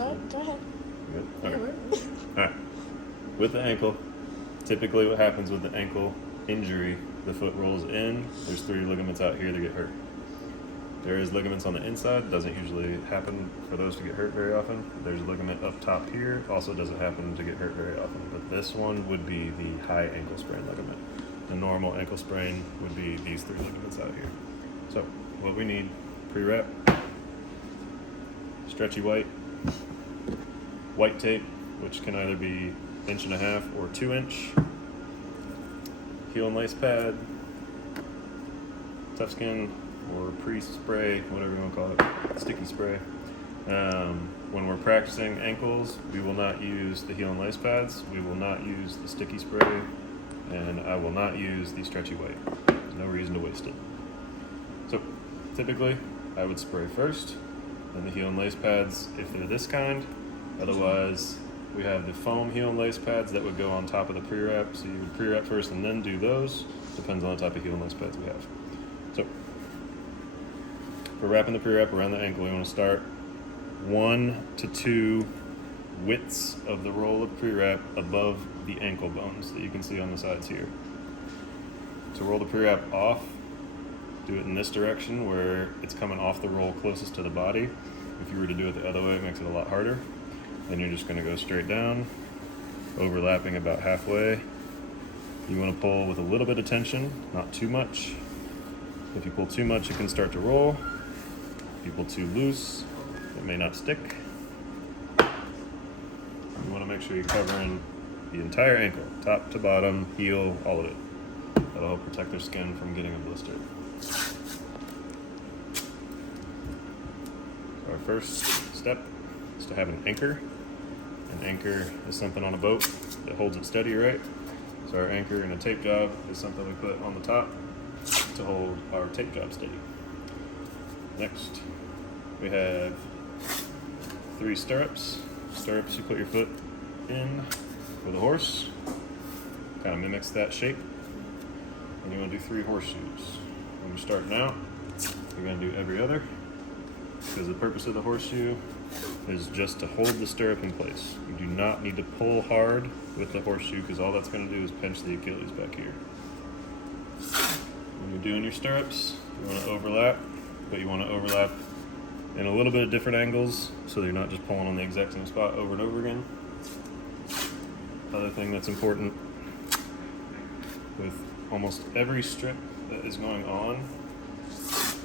Go ahead. Good? Okay. All right. With the ankle, typically what happens with the ankle injury, the foot rolls in, there's 3 ligaments out here that get hurt. There is ligaments on the inside, doesn't usually happen for those to get hurt very often. There's a ligament up top here, also doesn't happen to get hurt very often, but this one would be the high ankle sprain ligament. The normal ankle sprain would be these 3 ligaments out here. So what we need, pre-wrap, stretchy white tape, which can either be 1.5 or 2 inch, heel and lace pad, tough skin or pre-spray, whatever you want to call it, sticky spray. When we're practicing ankles, we will not use the heel and lace pads, we will not use the sticky spray, and I will not use the stretchy white. There's no reason to waste it. So typically I would spray first, then the heel and lace pads if they're this kind. Otherwise, we have the foam heel and lace pads that would go on top of the pre-wrap. So you would pre-wrap first and then do those. Depends on the type of heel and lace pads we have. So for wrapping the pre-wrap around the ankle, we want to start 1 to 2 widths of the roll of pre-wrap above the ankle bones that you can see on the sides here. To roll the pre-wrap off, do it in this direction where it's coming off the roll closest to the body. If you were to do it the other way, it makes it a lot harder. Then you're just going to go straight down, overlapping about halfway. You want to pull with a little bit of tension, not too much. If you pull too much, it can start to roll. If you pull too loose, it may not stick. You want to make sure you're covering the entire ankle, top to bottom, heel, all of it. That'll help protect their skin from getting a blister. Our first step is to have an anchor. An anchor is something on a boat that holds it steady, right? So our anchor in a tape job is something we put on the top to hold our tape job steady. Next, we have 3 stirrups. Stirrups you put your foot in with a horse. Kind of mimics that shape. And you want to do 3 horseshoes. When you're starting out, you're going to do every other, because the purpose of the horseshoe is just to hold the stirrup in place. You do not need to pull hard with the horseshoe, because all that's going to do is pinch the Achilles back here. When you're doing your stirrups, you want to overlap, but you want to overlap in a little bit of different angles so you're not just pulling on the exact same spot over and over again. Other thing that's important, with almost every strip that is going on,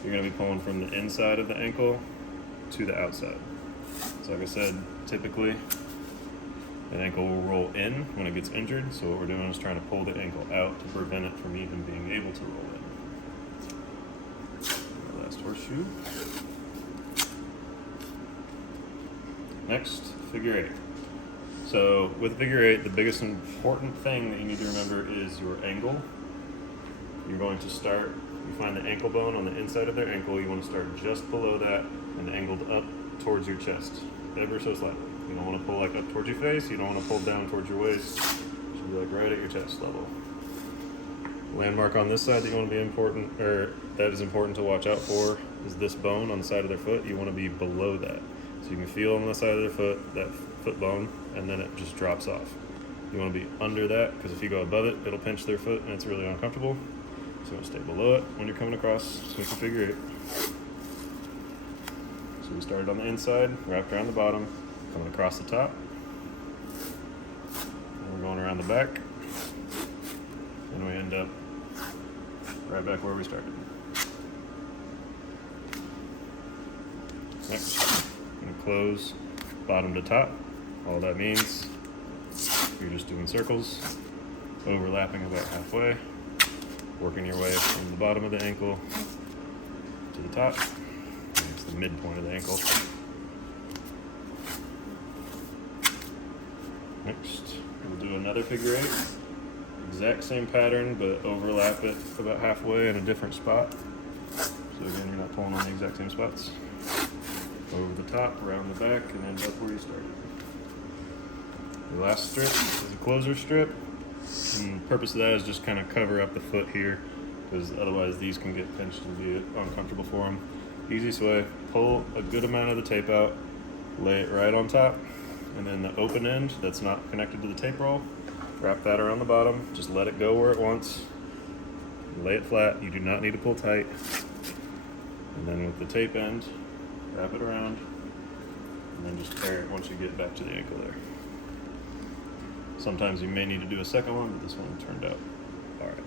you're going to be pulling from the inside of the ankle to the outside. So like I said, typically an ankle will roll in when it gets injured, so what we're doing is trying to pull the ankle out to prevent it from even being able to roll in. Our last horseshoe. Next, figure 8. So with figure 8, the biggest important thing that you need to remember is your angle. You're going to start, you find the ankle bone on the inside of their ankle, you want to start just below that and angled up towards your chest, ever so slightly. You don't want to pull like up towards your face, you don't want to pull down towards your waist. It should be like right at your chest level. Landmark on this side that you want to be important, or that is important to watch out for, is this bone on the side of their foot. You want to be below that. So you can feel on the side of their foot, that foot bone, and then it just drops off. You want to be under that, because if you go above it, it'll pinch their foot and it's really uncomfortable. So you want to stay below it when you're coming across with your figure 8. So we started on the inside, wrapped around the bottom, coming across the top. And we're going around the back. And we end up right back where we started. Next, I'm going to close bottom to top. All that means you're just doing circles, overlapping about halfway, working your way from the bottom of the ankle to the top. It's the midpoint of the ankle. Next, we'll do another figure 8. Exact same pattern, but overlap it about halfway in a different spot. So again, you're not pulling on the exact same spots. Over the top, around the back, and end up where you started. The last strip is a closer strip. And the purpose of that is just kind of cover up the foot here, because otherwise these can get pinched and be uncomfortable for them. Easiest way, pull a good amount of the tape out, lay it right on top, and then the open end that's not connected to the tape roll, wrap that around the bottom, just let it go where it wants, lay it flat, you do not need to pull tight, and then with the tape end, wrap it around, and then just tear it once you get back to the ankle there. Sometimes you may need to do a second one, but this one turned out all right.